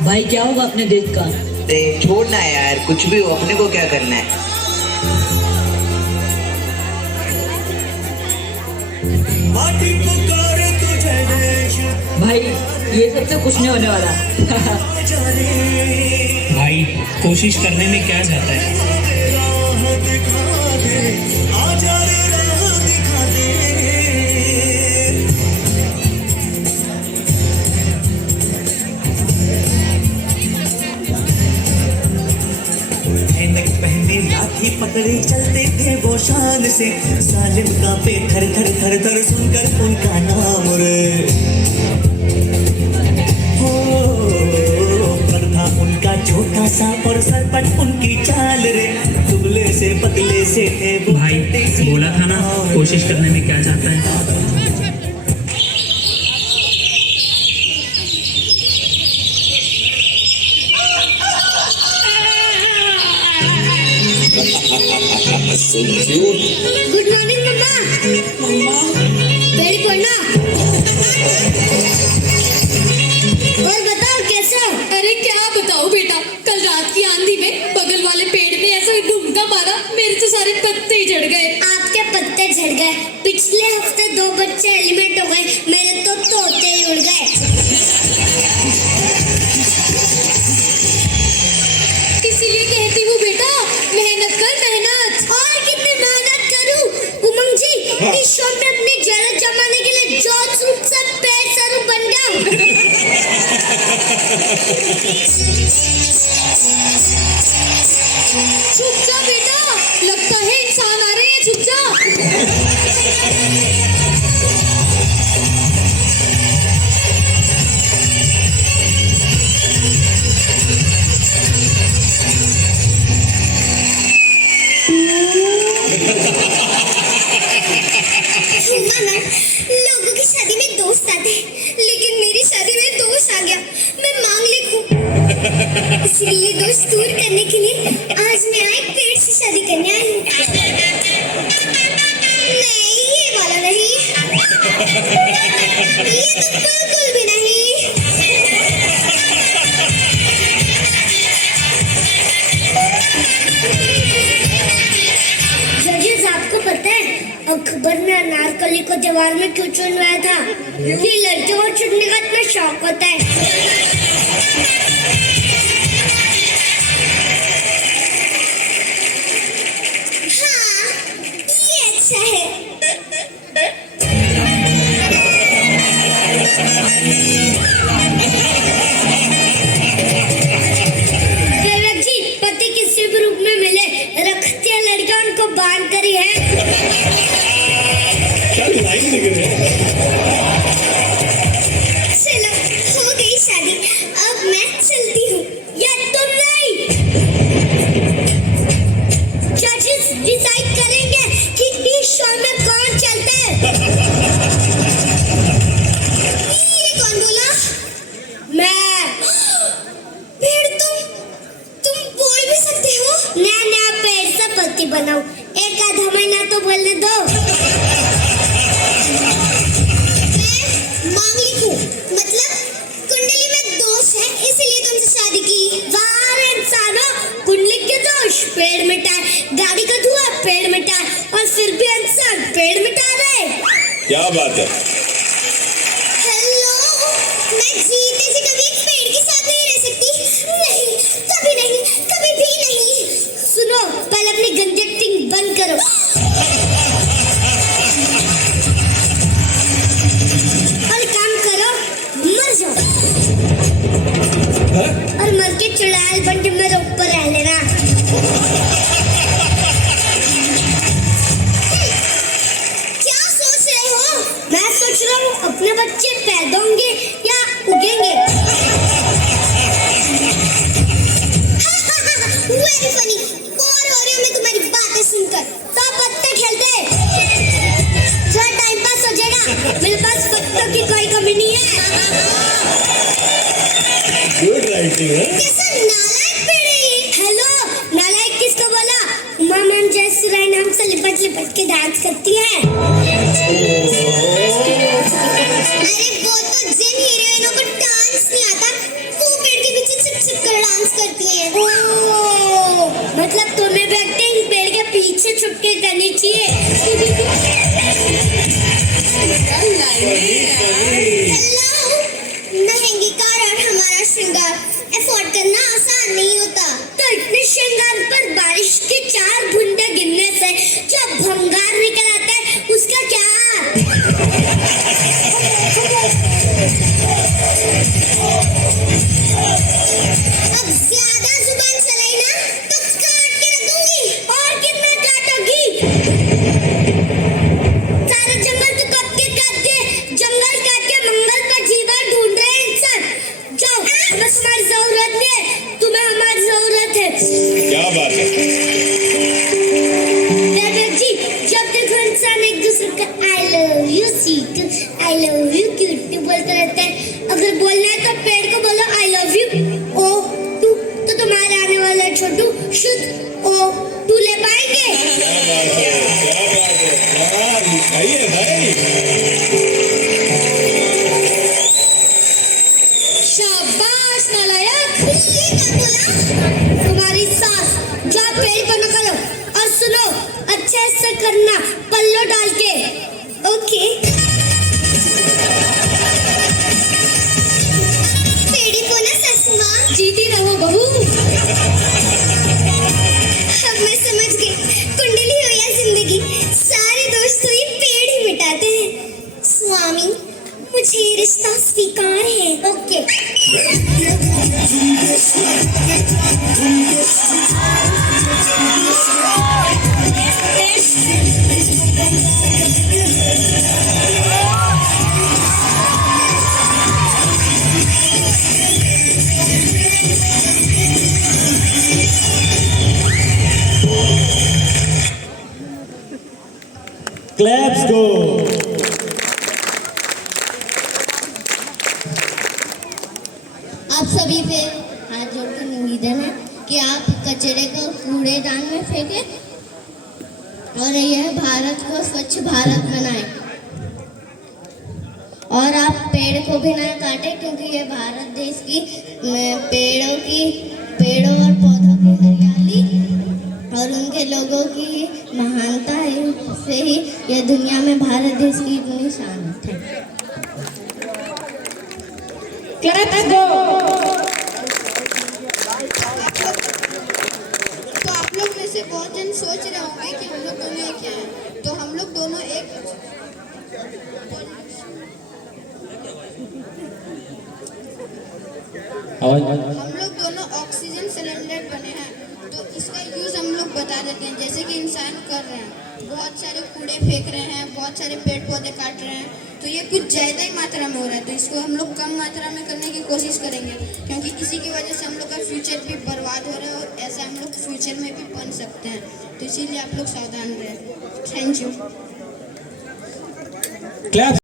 भाई क्या होगा अपने देश का? छोड़ना है यार, कुछ भी हो, अपने को क्या करना है। भाई ये सबसे कुछ नहीं होने वाला। भाई कोशिश करने में क्या जाता है। पहने लाठी पकड़े चलते थे वो शान से, सालिम का पे थर थर थर थर सुनकर उनका नाम रे। हो पर था उनका छोटा सा और सरपट उनकी चाल रे, दुबले से पतले से थे वो। भाई बोला था ना कोशिश करने में क्या जाता है। गुड मॉर्निंग मम्मा। वेरी पढ़ना। और बताओ कैसे हो? अरे क्या बताओ बेटा, कल रात की आंधी में बगल वाले पेड़ ने ऐसा ढूंढा मारा, मेरे तो सारे पत्ते ही झड़ गए। आपके पत्ते झड़ गए? पिछले हफ्ते 2 बच्चे एलिमेंट हो गए, मेरे तो तोते ही उड़ गए। इसीलिए कहती हूँ बेटा, मेहनत कर मेहनत। और कितनी मेहनत करूं उमंग जी, इस शो में अपनी जरूरत जमाने के लिए जो सूट से पैर सरू बन गया। चुप जा बेटा, लगता है इंसान आ रहे हैं, चुप जा। लोगों की शादी में दोस्त आते हैं, लेकिन मेरी शादी में दोस्त आ गया। मैं मांगलिक हूँ, इसलिए दोस्त दूर करने के लिए आज मैं एक पेड़ से शादी करने आई हूँ। नहीं, ये वाला नहीं, ये तो बिल्कुल भी नहीं। जजेस, आपको पता है अकबर ने अनारकली को दीवार में क्यों चुनवाया था? ये लड़कियों को चुनने का इतना शौक होता है। हाँ, ये अच्छा है। देवक जी, पति किसी भी रूप में मिले, रखती है लड़कियां उनको बांध करी है। चलो, हो गई शादी, अब मैं चलती हूँ। या तुम नहीं? जजेस डिसाइड करेंगे कि इस शो में कौन चलता है। ये कौन बोला? मैं। फिर तुम बोल भी सकते हो? नया पेड़ से पत्ती बनाओ, एक आधा महीना तो बोलने दो। मांगलिक हूँ, मतलब कुंडली में दोष है, इसीलिए तुमसे शादी की। वाह इंसानों, कुंडली के दोष पेड़ मिटाए, गाड़ी का धुआं पेड़ मिटाए, और फिर भी इंसान पेड़ मिटा रहे। क्या बात है। हेलो, मैं जीते जी कभी एक पेड़ के साथ नहीं रह सकती। नहीं, कभी नहीं, कभी भी नहीं। सुनो, पहले अपनी गंदी एक्टिंग बंद करो। और काम करो, मर जाओ। और मर के चुड़ैल बन के मेरे ऊपर रह लेना। क्या सोच रहे हो? मैं सोच रहा हूँ अपने बच्चे पैदा होंगे या उगेंगे। वेरी फनी, बोर हो रही हूँ मैं तुम्हारी बातें सुनकर। तो पत्ते खेलते, थोड़ा टाइम पास हो जाएगा। मेरे पास पत्तों की कोई कमी नहीं है। गुड राइटिंग है। कैसा नालायक पेड़ है ये? हेलो, नालायक किसको बोला? उमा मैम जैसी राय नाम से लिपट लिपट के डांस करती है। अरे वो तो जिन हीरोइनों को डांस नहीं आता, वो पेड़ के पीछे करनी चाहिए। हेलो, महंगी कार और हमारा श्रृंगार अफोर्ड करना आसान नहीं होता, तो इतने श्रृंगार पर बारिश की 4 बूंदे गिरने से जो भंगार निकल आता है उसका क्या? अब ज्यादा जुबान चलाई ना तो काट के रख दूंगी। और कितना काटोगी? सारा जंगल तो कब के काट के जंगल काट के मंगल पर जीवन ढूंढ रहे हैं इंसान। जाओ, बस हमारी जरूरत नहीं है, तुम्हें हमारी जरूरत है। क्या बात है? देवदत्त जी, जब देखो इंसान एक दूसरे का आई love you sweet, I love you cute बोलते रहते हैं। अगर बोलना है तो पेड़ को बोलो I love you oh too, तो तुम्हारे आने वाला छोटू शुद्ध ओ टू ले पाएंगे। क्या बात है? सही है भाई। शाबाश नालायक। ये क्या बोला? तुम्हारी सास, जाओ पेड़ को न करो और सुनो अच्छे से करना, पल्लो डाल के। ओके। पेड़ी को ना ससुमा। जीती रहो बहू। अब मैं समझ गई, कुंडली हो या जिंदगी, सारे दोस्त हुई पेड़ ही मिटाते हैं। स्वामी, मुझे ये रिश्ता स्वीकार है। ओके। Claps go. आप सभी पे हाथ जोड़कर निवेदन है कि आप कचरे को कूड़ेदान में फेंकें और यह भारत को स्वच्छ भारत बनाएं। और आप पेड़ को भी ना काटें, क्योंकि ये भारत देश की पेड़ों और पौधों की हरियाली और उनके लोगों की महानता है, से ही यह दुनिया में भारत देश की इतनी शान है। Claps go. तो आप लोग में से बहुत जन सोच रहे होंगे कि हम लोग दोनों एक हैं, तो हम लोग दोनों एक हम लोग दोनों ऑक्सीजन सिलेंडर बने हैं। तो इसका यूज़ हम लोग बता देते हैं, जैसे कि इंसान कर रहे हैं, बहुत सारे कूड़े फेंक रहे हैं, बहुत सारे पेड़ पौधे काट रहे हैं, तो ये कुछ ज़्यादा ही मात्रा में हो रहा है। तो इसको हम लोग कम मात्रा में करने की कोशिश करेंगे, क्योंकि इसी की वजह से हम लोग का फ्यूचर भी बर्बाद हो रहा है और ऐसा हम लोग फ्यूचर में भी बन सकते हैं। तो इसीलिए आप लोग सावधान रहें। Thank you. Claps.